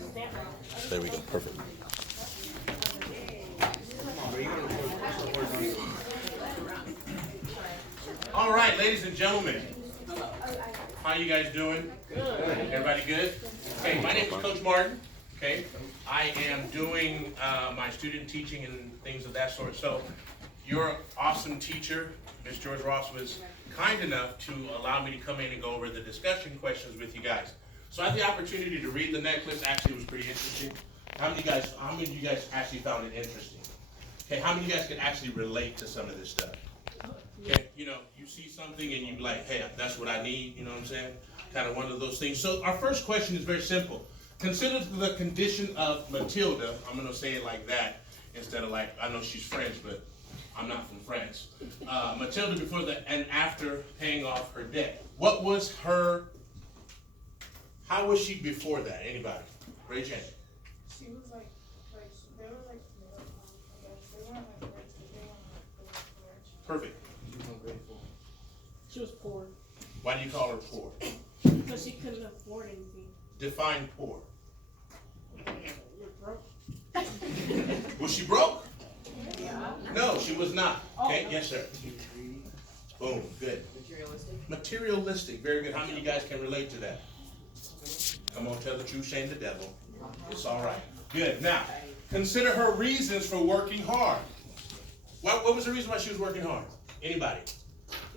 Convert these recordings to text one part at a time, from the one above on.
There we go. Perfect. All right, ladies and gentlemen. How you guys doing? Good. Everybody good? Okay, my name is Coach Martin. Okay, I am doing my student teaching and things of that sort. So, your awesome teacher, Ms. George Ross, was kind enough to allow me to come in and go over the discussion questions with you guys. So I had the opportunity to read the necklace. Actually, it was pretty interesting. How many of you guys actually found it interesting? Okay, how many of you guys can actually relate to some of this stuff? Okay, you see something and you like, hey, that's what I need, you know what I'm saying? Kind of one of those things. So our first question is very simple. Consider the condition of Matilda. I'm going to say it like that instead of like, I know she's French, but I'm not from France. Matilda before and after paying off her debt. How was she before that? Anybody? Raise your hand. She was they were like, I guess they weren't like rich, but they weren't like rich. Perfect. She was poor. Why do you call her poor? Because she couldn't afford anything. Define poor. You're broke. Was she broke? Yeah. No, she was not. Okay, Oh. yes, sir. Boom, good. Materialistic? Materialistic, very good. How many of you guys can relate to that? Come on, tell the truth, shame the devil. It's all right. Good. Now, consider her reasons for working hard. What was the reason why she was working hard? Anybody?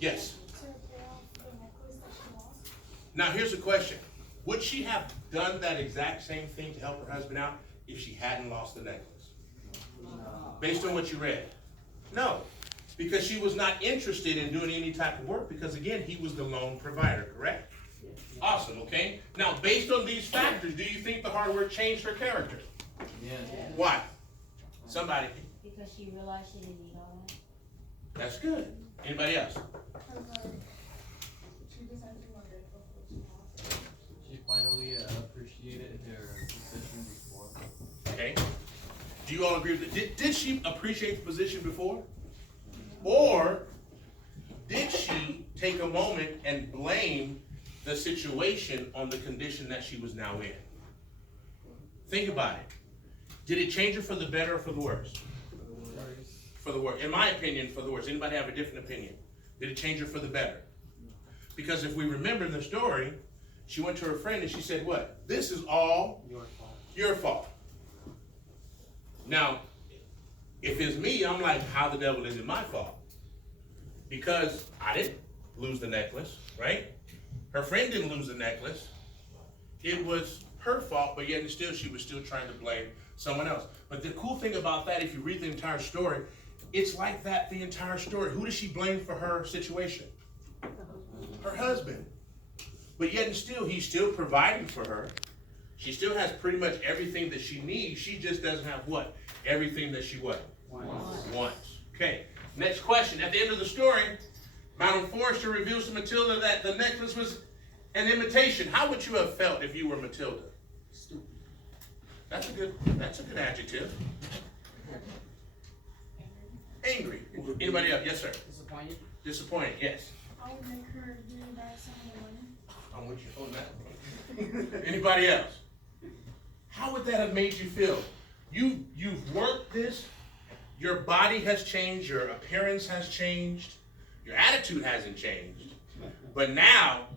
Yes. To pay off the necklace that she lost. Now, here's the question. Would she have done that exact same thing to help her husband out if she hadn't lost the necklace? Based on what you read? No. Because she was not interested in doing any type of work because, again, he was the lone provider, correct? Awesome, okay? Now, based on these factors, do you think the hard work changed her character? Yeah. Why? Somebody. Because she realized she didn't need all that. That's good. Anybody else? Because she just had to be more grateful for what she lost. She finally appreciated her position before. Okay. Do you all agree with that? Did she appreciate the position before? Or did she take a moment and blame the situation on the condition that she was now in? Think about it. Did it change her for the better or for the worse? For the worse. In my opinion, for the worse. Anybody have a different opinion? Did it change her for the better? Because if we remember the story, she went to her friend and she said, what? This is all your fault. Now, if it's me, I'm like, how the devil is it my fault? Because I didn't lose the necklace, right? Her friend didn't lose the necklace. It was her fault, but yet and still she was still trying to blame someone else. But the cool thing about that, if you read the entire story, it's like that the entire story. Who does she blame for her situation? Her husband. But yet and still, he's still providing for her. She still has pretty much everything that she needs. She just doesn't have what? Everything that she what? Wants. Okay. Next question. At the end of the story, Madame Forrester reveals to Matilda that the necklace was an imitation. How would you have felt if you were Matilda? Stupid. That's a good adjective. Angry. Anybody else? Yes, sir. Disappointed? Disappointed. Yes. I would make her give me back some of the money. I'm with you on that. Anybody else? How would that have made you feel? You've worked this. Your body has changed. Your appearance has changed. Your attitude hasn't changed. But now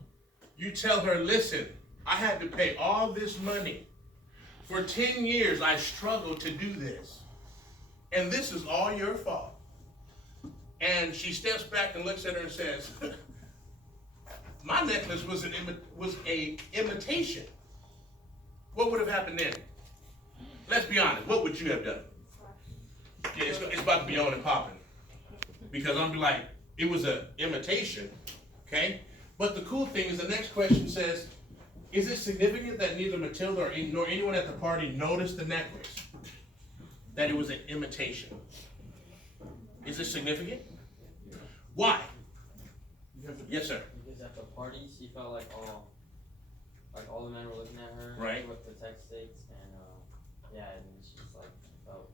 you tell her, listen, I had to pay all this money. For 10 years I struggled to do this. And this is all your fault. And she steps back and looks at her and says, my necklace was an imitation. What would have happened then? Let's be honest. What would you have done? Yeah, it's about to be on and popping. Because I'm like, it was an imitation, okay? But the cool thing is the next question says, is it significant that neither Matilda nor anyone at the party noticed the necklace? That it was an imitation? Is it significant? Why? Yes, sir. Because at the party, she felt like all the men were looking at her. Right. With the text stakes, and and she's like felt.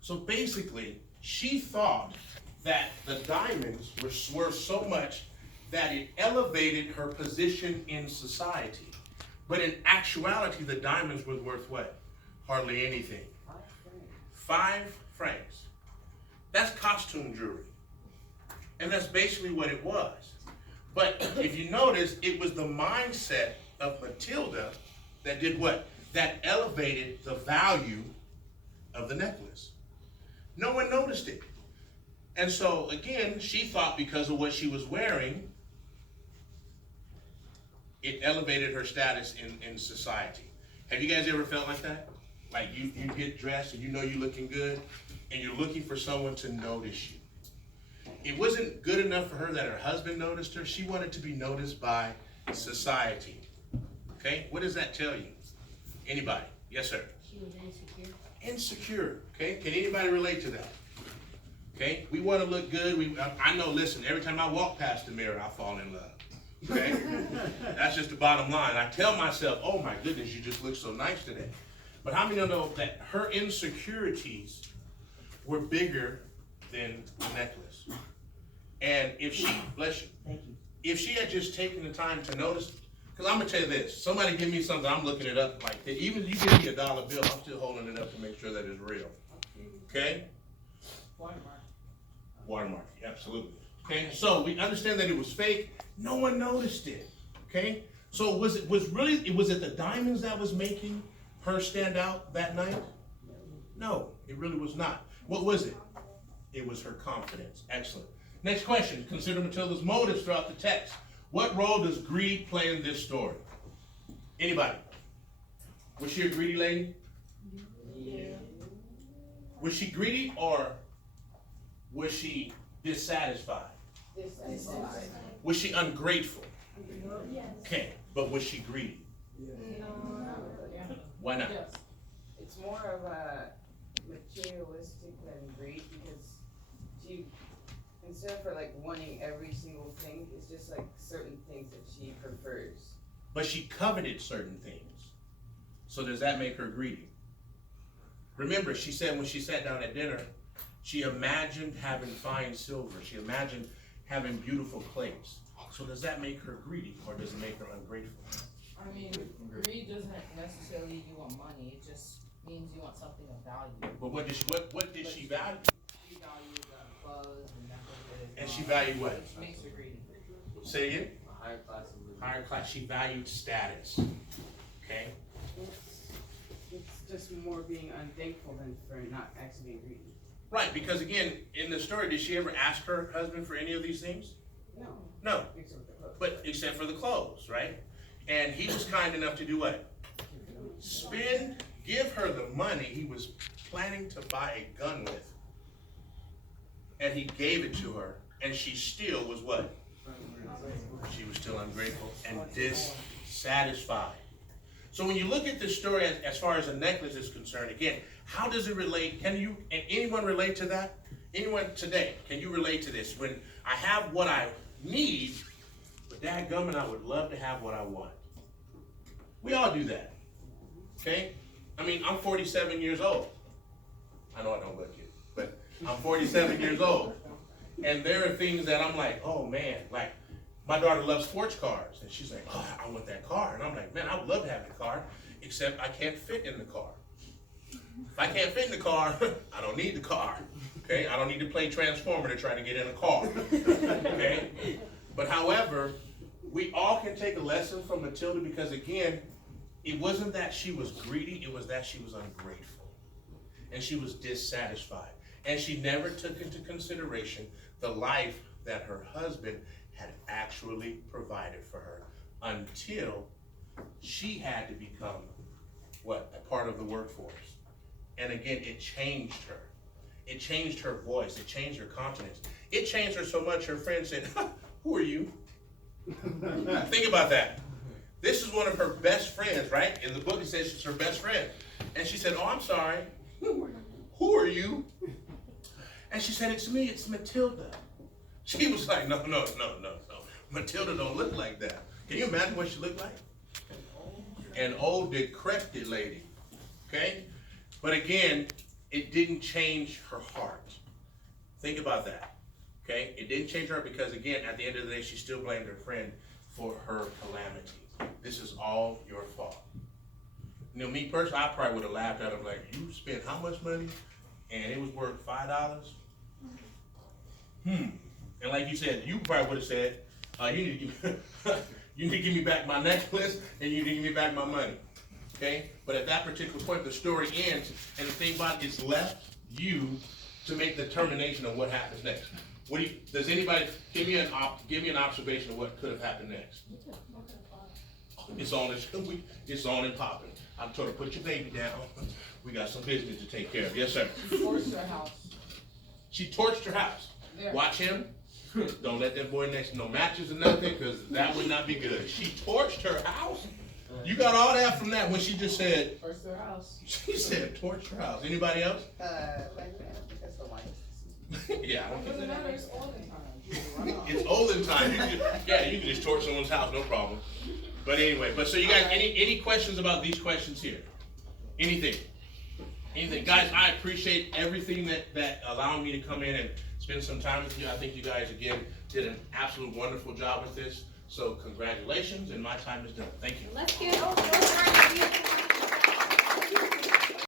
So basically, she thought that the diamonds were worth so much that it elevated her position in society. But in actuality, the diamonds were worth what? Hardly anything. 5 francs. That's costume jewelry. And that's basically what it was. But if you notice, it was the mindset of Matilda that did what? That elevated the value of the necklace. No one noticed it. And so, again, she thought because of what she was wearing, it elevated her status in society. Have you guys ever felt like that? Like you get dressed and you know you're looking good, and you're looking for someone to notice you. It wasn't good enough for her that her husband noticed her. She wanted to be noticed by society. Okay? What does that tell you? Anybody? Yes, sir. She was insecure. Insecure. Okay? Can anybody relate to that? Okay? We want to look good. I know, listen, every time I walk past the mirror, I fall in love. Okay? That's just the bottom line. I tell myself, oh my goodness, you just look so nice today. But how many know that her insecurities were bigger than the necklace? And if she, bless you, if she had just taken the time to notice, because I'm going to tell you this, somebody give me something, I'm looking it up like that. Even if you give me a dollar bill, I'm still holding it up to make sure that it's real. Okay? Watermark, absolutely. Okay, so we understand that it was fake. No one noticed it. Okay, so was it the diamonds that was making her stand out that night? No, it really was not. What was it? It was her confidence. Excellent. Next question. Consider Matilda's motives throughout the text. What role does greed play in this story? Anybody? Was she a greedy lady? Yeah. Was she greedy or was she dissatisfied? Was she ungrateful? Okay, but was she greedy? Why not? It's more of a materialistic than greed, because she, instead of her like wanting every single thing, it's just like certain things that she prefers. But she coveted certain things. So does that make her greedy? Remember, she said when she sat down at dinner, she imagined having fine silver. She imagined having beautiful plates. So does that make her greedy, or does it make her ungrateful? I mean, greed doesn't necessarily mean you want money. It just means you want something of value. But what did she value? She values clothes and necklaces. And she valued what? Which makes her greedy. Say again? A higher class of living. Higher class. She valued status. Okay? It's just more being unthankful than for not actually being greedy. Right, because again, in the story, did she ever ask her husband for any of these things? No. No. Except for the clothes. But except for the clothes, right? And he was kind enough to do what? Give her the money he was planning to buy a gun with. And he gave it to her, and she still was what? She was still ungrateful and dissatisfied. So when you look at this story as far as a necklace is concerned, again, how does it relate? Can anyone relate to that? Anyone today, can you relate to this? When I have what I need, but dadgummit, I would love to have what I want. We all do that. Okay? I mean, I'm 47 years old. I know I don't look it, but I'm 47 years old. And there are things that I'm like, oh man, like my daughter loves sports cars. And she's like, oh, I want that car. And I'm like, man, I would love to have the car, except I can't fit in the car. If I can't fit in the car, I don't need the car. Okay? I don't need to play Transformer to try to get in a car. Okay? But however, we all can take a lesson from Matilda, because again, it wasn't that she was greedy, it was that she was ungrateful. And she was dissatisfied. And she never took into consideration the life that her husband had actually provided for her, until she had to become what? A part of the workforce. And again, it changed her. It changed her voice. It changed her countenance. It changed her so much her friend said, who are you? Think about that. This is one of her best friends, right? In the book it says she's her best friend. And she said, oh, I'm sorry. Who are you? And she said, it's me, it's Matilda. She was like, no. Matilda don't look like that. Can you imagine what she looked like? An old, decrepit lady. Okay? But again, it didn't change her heart. Think about that. Okay? It didn't change her heart because, again, at the end of the day, she still blamed her friend for her calamity. This is all your fault. You know, me personally, I probably would have laughed at him like, you spent how much money? And it was worth $5? And like you said, you probably would have said, you need to give you need to give me back my necklace and you need to give me back my money. Okay? But at that particular point, the story ends, and the thing about it is left you to make the determination of what happens next. Does anybody give me an observation of what could have happened next? It's on and popping. I'm told to put your baby down. We got some business to take care of. Yes, sir. Torched her house. She torched her house. There. Watch him. Don't let that boy next to no matches or nothing, because that would not be good. She torched her house. You got all that from that when she just said. Torched her house. She said torched her house. Anybody else? Like, I don't think that's the wisest. Yeah, I don't think Doesn't that. matter, it's olden times. You can run off. It's olden time. You can just torch someone's house, no problem. But anyway, so you guys, any questions about these questions here? Anything? Guys, I appreciate everything that allowing me to come in and spend some time with you. I think you guys, again, did an absolute wonderful job with this. So congratulations, and my time is done. Thank you. Let's get over.